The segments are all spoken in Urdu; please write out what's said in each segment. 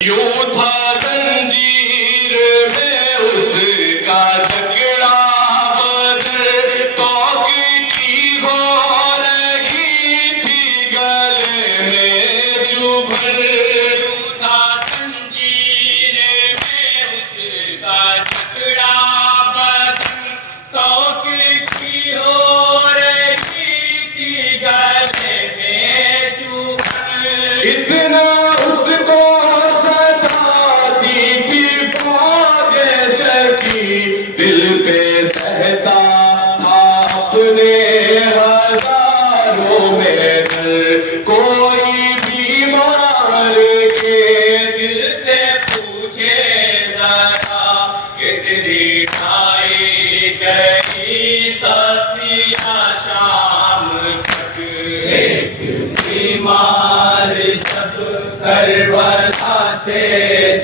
یوں تھا زنجیر میں اس کا جکڑا بدر توق کی ہو رہی تھی گلے میں چبھر یوں تھا زنجیر میں اس کا جکڑا بدر توق کی ہو رہی تھی گلے میں چبھر اتنا اس کو دل پہ سہتا تھا اپنے ہزاروں میں در کوئی بیمار کے دل سے پوچھے ذرا کتنی ڈھائی گئی ساتیا شام تک ایک بیمار جب کربلا سے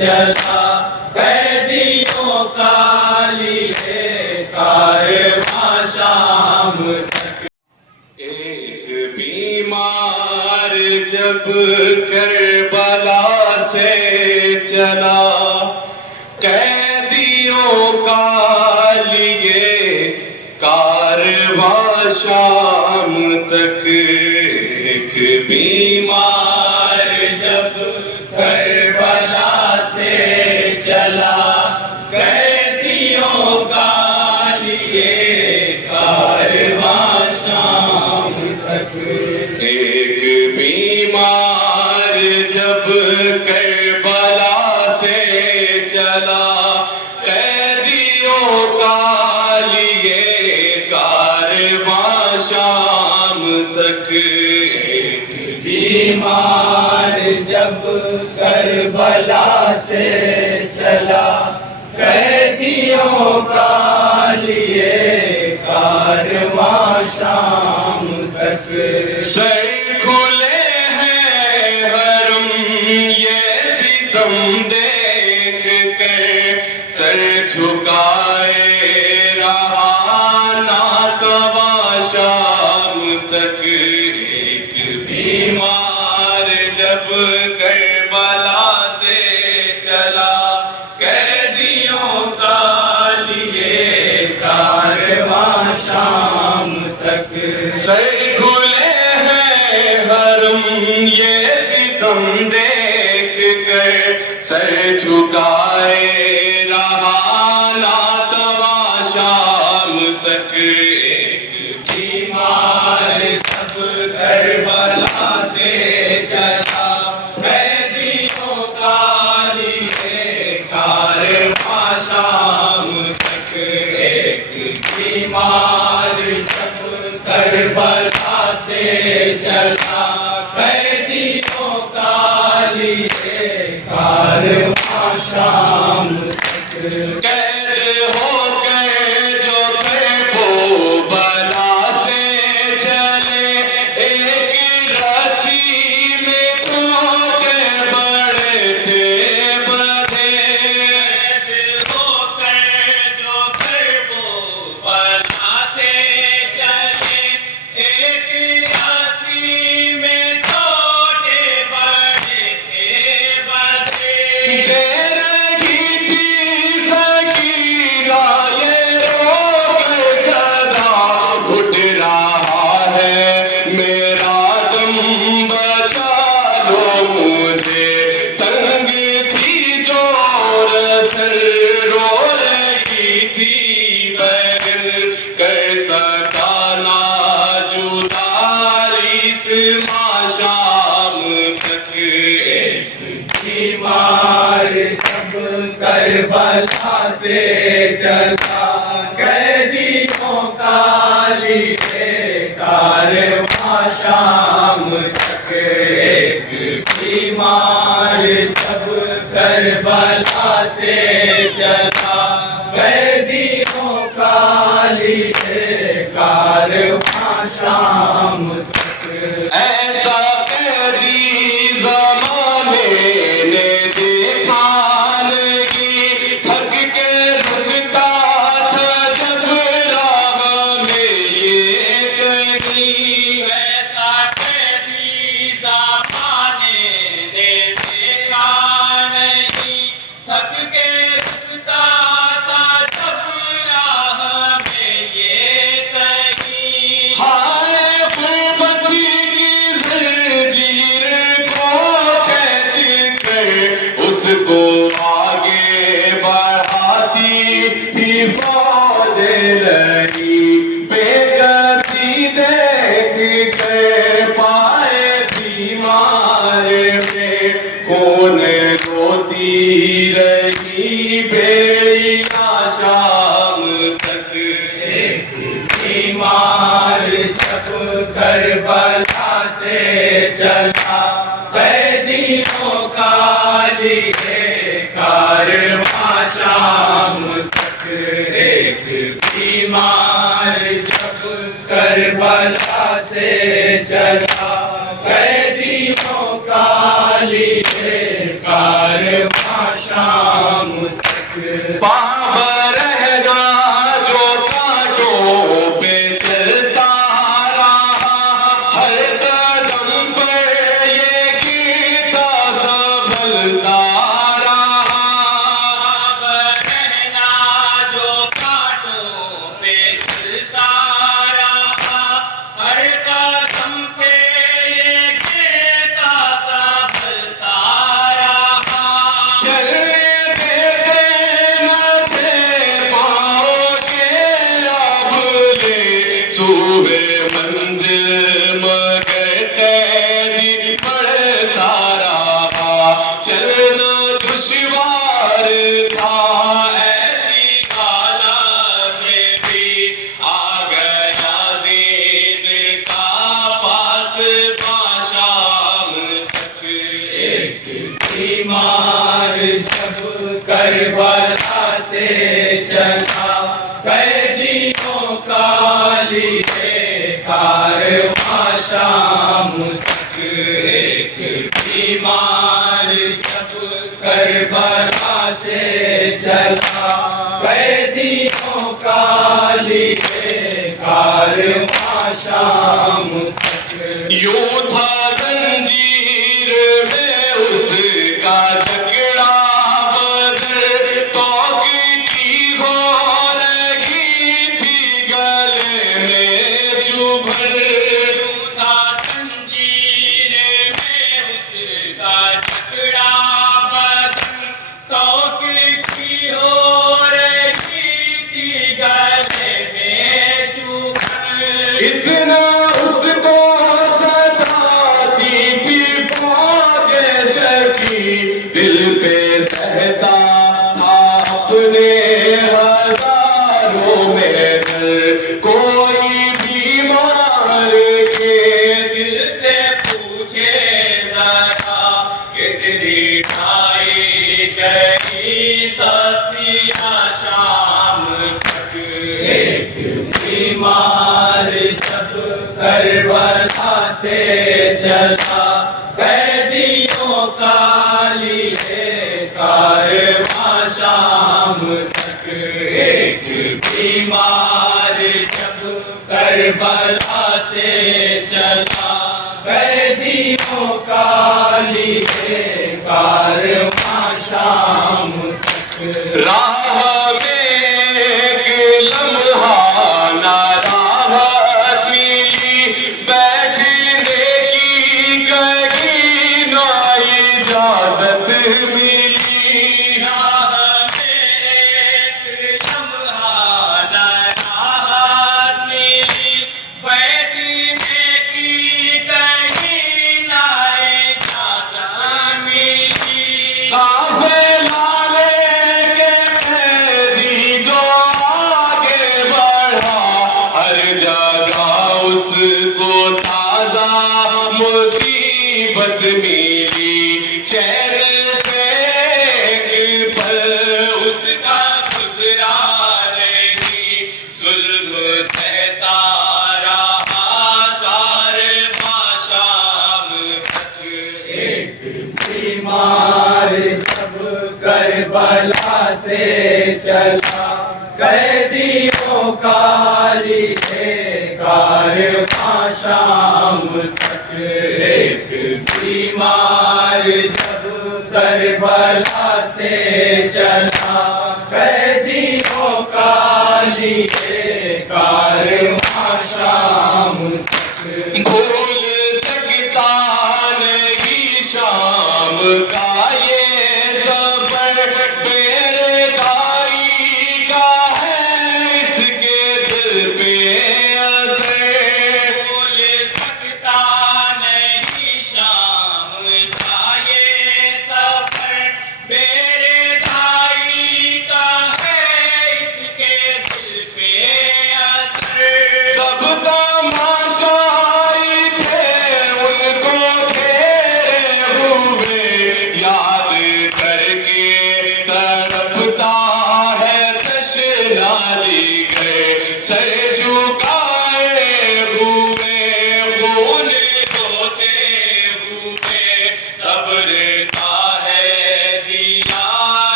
چلا قیدیوں کا لیے کارواں شام تک ایک بیمار جب کربلا سے چلا قیدیوں کا لیے کارواں شام تک ایک بیمار جب کربلا سے چلا قیدیوں کا لیے کارواں شام تک ایک بیمار جب کربلا سے چلا قیدیوں کا لیے کارواں شام تک ایک بیمار جب کربلا سے چلا قیدیوں کا لیے کارواں شام تک سر کھلے ہیں حرم یہ ستم دیکھ کر سر جھکائے رہا ناتواں شام تک ایک بیمار جب کربلا سے چلا قیدیوں کا لیے کارواں شام تک سر کھلے ہیں حرم یہ ستم دیکھ کر سر جھکائے رہا ناتواں شام تک ایک بیمار جب کربلا سے چلا قیدیوں کا لیے کارواں شام تک ایک بیمار جب کربلا سے چلا قیدیوں کا لیے کارواں شام تک قید ہو گئے جو تھے وہ بلا سے چلے ایک رسی میں چھوٹے بڑے تھے بدھے قید ہو گئے جو تھے وہ بلا سے چلے ایک رسی میں چھوٹے بڑے تھے بدھے دے رہی تھی سکینہ یہ رو کر صدا اٹھ رہا ہے میرا دم بچا لو مجھے تنگ تھی جو رسل رو رہی تھی بغل کر سکانا جداری سے ماں شام تک ایک بیمار جب کربلا سے چلا قیدیوں کا لیے کارواں شام تک ایک بیمار جب کربلا سے چلا قیدیوں کا لیے کارواں شام تک ایسا قیدی زمانے نے دیکھا نہیں تھک کے رکتا تھا جب راہ میں یہ کہیں ایسا قیدی زمانے نے دیکھا نہیں کو آگے بڑھاتی تھی فوج نہیں، بے کسی دیکھ کے پائے بیمار میں، کون روتی رہی بھیڑیاں شام تک، ایک بیمار جب کربلا سے چلا، قیدیوں کا لیے کارواں شام تک، ایک بیمار جب کربلا سے چلا، قیدیوں کا لیے کارواں شام تک، پاور رہنا جو کانٹوں پہ چلتا رہا، ہر قدم پہ یہ گیتا سنبھلتا رہا، پاور رہنا جو کانٹوں پہ چلتا رہا، ہر قدم پہ یہ گیتا سنبھلتا رہا، چلنے دیتے نہ تھے پاؤں کے آبلے، صوبے منزل مگر قیدی بڑھتا رہا، چلنا دشوار تھا ایسی حالات میں بھی، آ گیا دین کا پاس شام تک، ایک بیمار جب کربلا سے چلا، قیدیوں کا لیے کارواں شام تک، ایک بیمار جب کربلا سے چلا، قیدیوں کا لیے کارواں شام تک، یوں تھا زنجیر میں اس کا جکڑا بدر، توقی کی ہو رہی تھی گلے میں چبھن، یوں تھا زنجیر میں اس کا جکڑا بدر، توقی کی ہو رہی تھی گلے میں چبھن، اتنا اس کو ستاتی تھی فوج شکی، دل پہ سہتا تھا اپنے ہزاروں میں در، کوئی بیمار کے دل سے پوچھے ذرا، کتنی ڈھائی گئی ستیاں شام تک، ایک بیمار جب کربلا سے چلا، قیدیوں کا لیے کارواں شام تک، ایک بیمار جب کربلا سے چلا، قیدیوں کا لیے کارواں شام تک، راہ میں ایک لمحہ نہ راحت ملی، بیٹھنے کی کہیں نہ اجازت ملی، راہ میں ایک لمحہ نہ راحت ملی، بیٹھنے کی کہیں نہ اجازت ملی، قافلہ لے کے قیدی جو آگے بڑھا، ہر جگہ اس کو تازہ مصیبت ملی، چین سے ایک پل اس کا گزرا نہیں، ظلم سہتا رہا سارواں شام تک، ایک بیمار جب کربلا سے چلا، قیدیوں کا لیے کارواں شام تک، ایک بیمار جب کربلا سے چلا، قیدیوں کا لیے کارواں شام تک، بھول سکتا نہیں شام کا یہ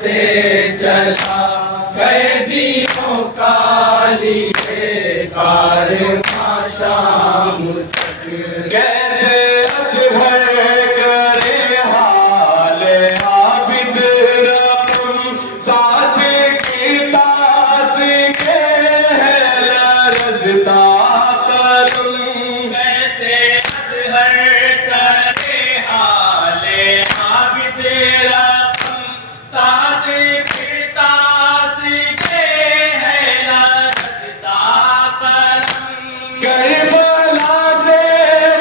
سے چلا قیدیوں کا لیے کارواں شام تک کیسے اطہر کرے حال عابد رقم ساتھ کی تاس کے ہے لرزتا قلم کیسے اطہر کرے حال عابد رقم ساتھ کرتاس کے ہے لرزتا قلم کربلا سے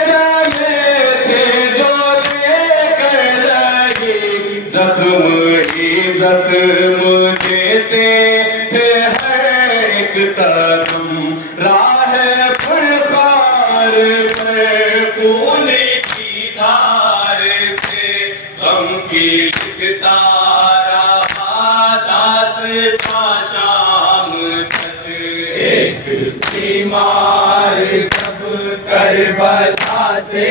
چلے تھے جو لے کر رہی زخم ہی زخم دیتے تھے ہر ایک قدم راہ پرخار پر خون کی دھار سے غم کی لکھتا رہا داستاں شام تک ایک بیمار جب کربلا سے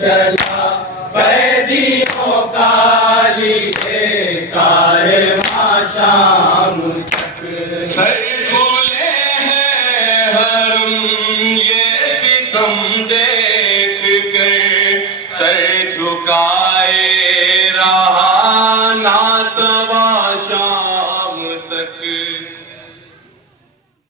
چلا قیدیوں کا لیے کارواں شام تک سر